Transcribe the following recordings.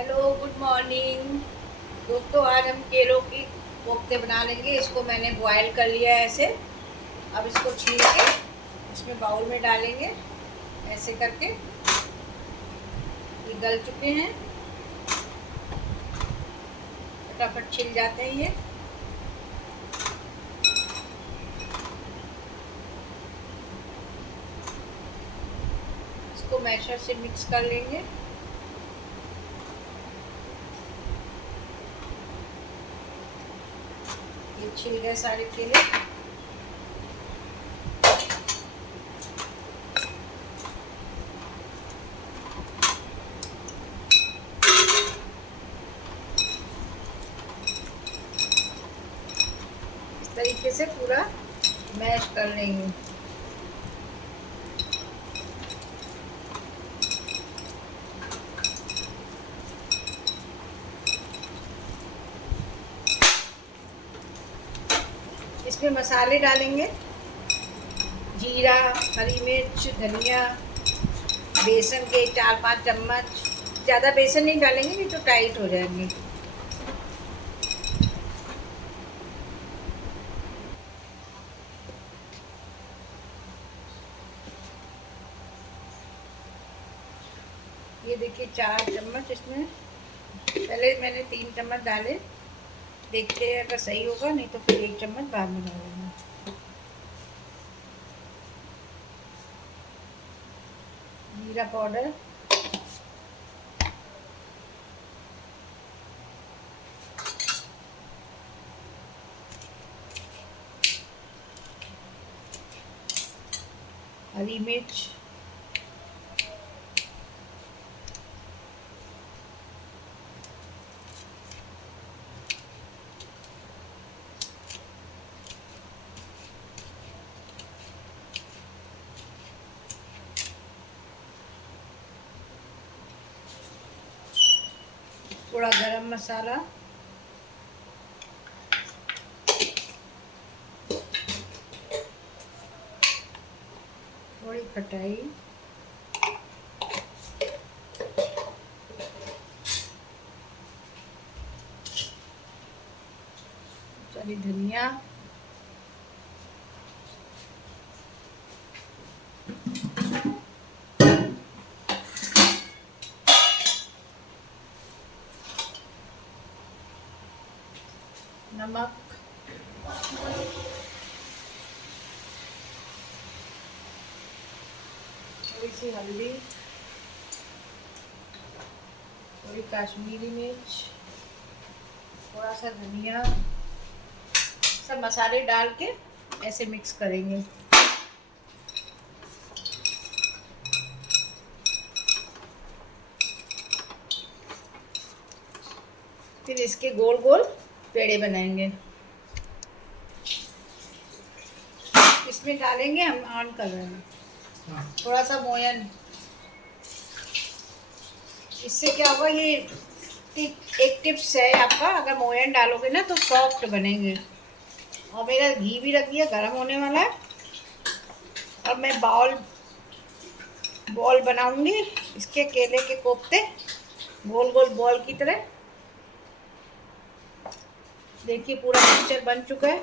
Hello, good morning दोस्तों। आज हम केलों की कोफ्ते बना लेंगे। इसको मैंने बॉयल कर लिया है ऐसे। अब इसको छील के इसमें बाउल में डालेंगे ऐसे करके। ये गल चुके हैं, फटाफट छिल जाते हैं ये। इसको मैशर से मिक्स कर लेंगे। ये छिल गए सारे केले। इस तरीके से पूरा मैश कर लेंगे। इसमें मसाले डालेंगे, जीरा, हरी मिर्च, धनिया, बेसन के 4-5 चम्मच। ज़्यादा बेसन नहीं डालेंगे, नहीं तो टाइट हो जाएंगे। ये देखिए 4 चम्मच इसमें। पहले मैंने 3 चम्मच डाले, देखते हैं अगर सही होगा, नहीं तो फिर 1 चम्मच बाद में डालेंगे। जीरा पाउडर, हरी मिर्च, थोड़ा गरम मसाला, थोड़ी खटाई, सारी धनिया, नमक, थोड़ी सी हल्दी, थोड़ी कश्मीरी मिर्च, थोड़ा सा धनिया। सब मसाले डाल के ऐसे मिक्स करेंगे। फिर इसके गोल गोल पेड़े बनाएंगे। इसमें डालेंगे, हम ऑन कर रहे हैं, थोड़ा सा मोयन। इससे क्या होगा, ये एक टिप्स है आपका, अगर मोयन डालोगे ना तो सॉफ्ट बनेंगे। और मेरा घी भी रख दिया, गर्म होने वाला है। अब मैं बॉल बनाऊंगी इसके, केले के कोफ्ते गोल गोल बॉल की तरह। देखिए पूरा मिक्सचर बन चुका है।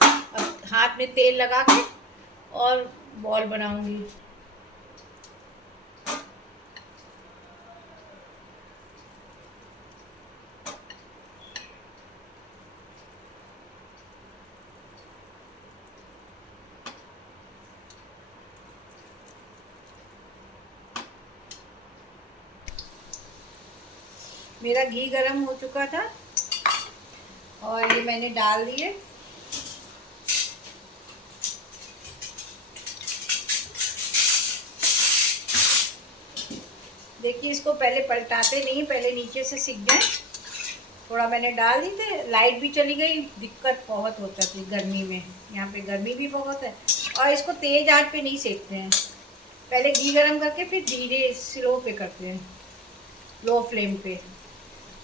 अब हाथ में तेल लगा के और बॉल बनाऊंगी। मेरा घी गरम हो चुका था और ये मैंने डाल दिए। देखिए इसको पहले पलटाते नहीं, पहले नीचे से सिक जाए। थोड़ा मैंने डाल दी थे, लाइट भी चली गई, दिक्कत बहुत हो जाती है गर्मी में। यहाँ पे गर्मी भी बहुत है। और इसको तेज आंच पे नहीं सेकते हैं, पहले घी गरम करके फिर धीरे स्लो पे करते हैं, लो फ्लेम पे,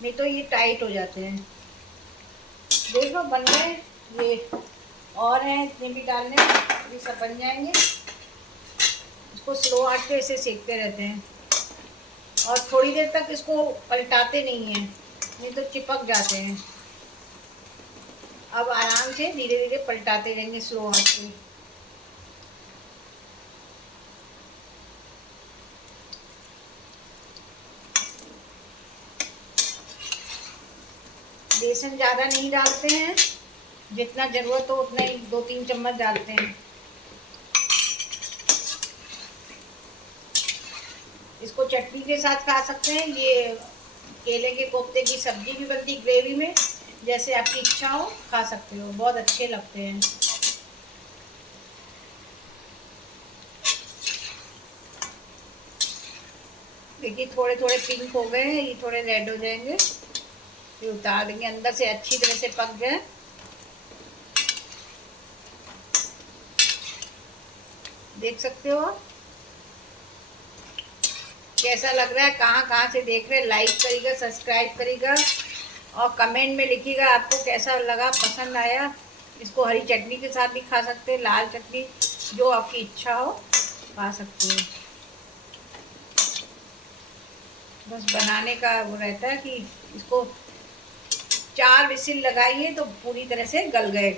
नहीं तो ये टाइट हो जाते हैं। देखो बन गए ये, और हैं इतने भी डालने, ये सब बन जाएंगे। इसको स्लो आंच पे ऐसे सेकते रहते हैं और थोड़ी देर तक इसको पलटाते नहीं हैं, नहीं तो चिपक जाते हैं। अब आराम से धीरे धीरे पलटाते रहेंगे स्लो आंच पे। बेसन ज़्यादा नहीं डालते हैं, जितना ज़रूरत हो उतना ही 2-3 चम्मच डालते हैं। इसको चटनी के साथ खा सकते हैं। ये केले के कोफ्ते की सब्जी भी बनती ग्रेवी में, जैसे आपकी इच्छा हो खा सकते हो, बहुत अच्छे लगते हैं। देखिए थोड़े थोड़े पिंक हो गए हैं, ये थोड़े रेड हो जाएंगे, फिर उतार देंगे। अंदर से अच्छी तरह से पक जाए। देख सकते हो आप कैसा लग रहा है, कहाँ कहाँ से देख रहे हैं। लाइक करिएगा, सब्सक्राइब करिएगा और कमेंट में लिखिएगा आपको कैसा लगा, पसंद आया। इसको हरी चटनी के साथ भी खा सकते हैं, लाल चटनी, जो आपकी इच्छा हो खा सकते हो। बस बनाने का वो रहता है कि इसको 4 विसिल लगाइए तो पूरी तरह से गल गए।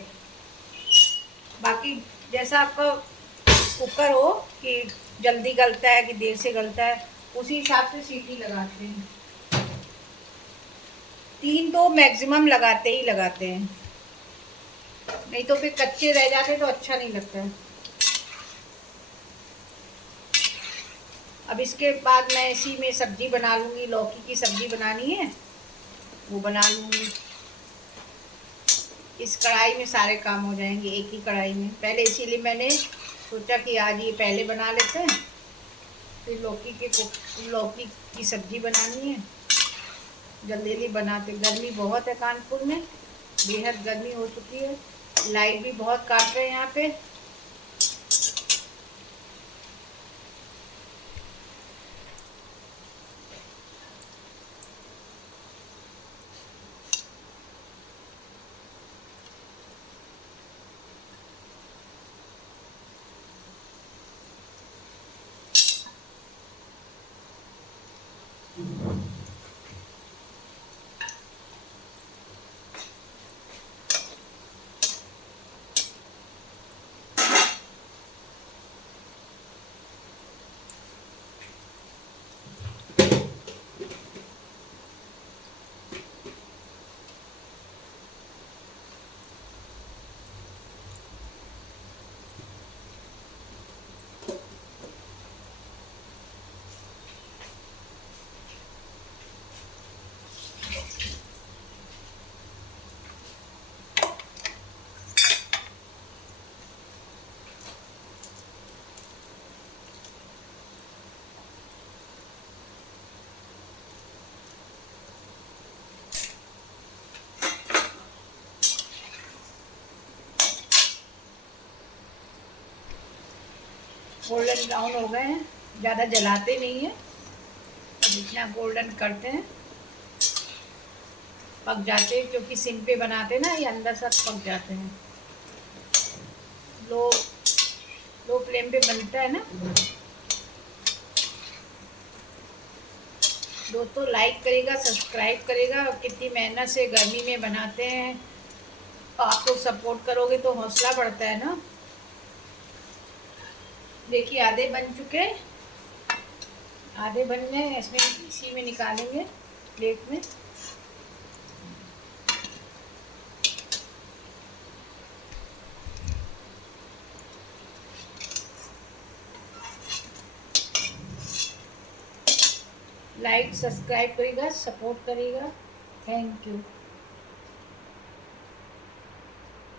बाकी जैसा आपका कुकर हो कि जल्दी गलता है कि देर से गलता है, उसी हिसाब से सीटी लगाते हैं। 3 तो मैक्सिमम लगाते ही लगाते हैं, नहीं तो फिर कच्चे रह जाते तो अच्छा नहीं लगता है। अब इसके बाद मैं इसी में सब्जी बना लूँगी, लौकी की सब्जी बनानी है वो बना लूँगी। इस कढ़ाई में सारे काम हो जाएंगे, एक ही कढ़ाई में। पहले इसीलिए मैंने सोचा कि आज ये पहले बना लेते हैं, फिर लौकी की सब्जी बनानी है। जल्दी जल्दी बनाते, गर्मी बहुत है कानपुर में, बेहद गर्मी हो चुकी है। लाइट भी बहुत काट रहे हैं यहाँ पे। गोल्डन ब्राउन हो गए हैं, ज़्यादा जलाते नहीं हैं। अब इतना गोल्डन करते हैं, पक जाते हैं, क्योंकि सिम पे बनाते हैं ना, ये अंदर तक पक जाते हैं। लो लो फ्लेम पे बनता है ना। दोस्तों लाइक करेगा, सब्सक्राइब करेगा। कितनी मेहनत से गर्मी में बनाते हैं, आप लोग सपोर्ट करोगे तो हौसला बढ़ता है ना। देखिए आधे बन चुके, आधे बन गए, इसमें इसी में निकालेंगे प्लेट में। लाइक सब्सक्राइब करिएगा, सपोर्ट करिएगा। Thank you.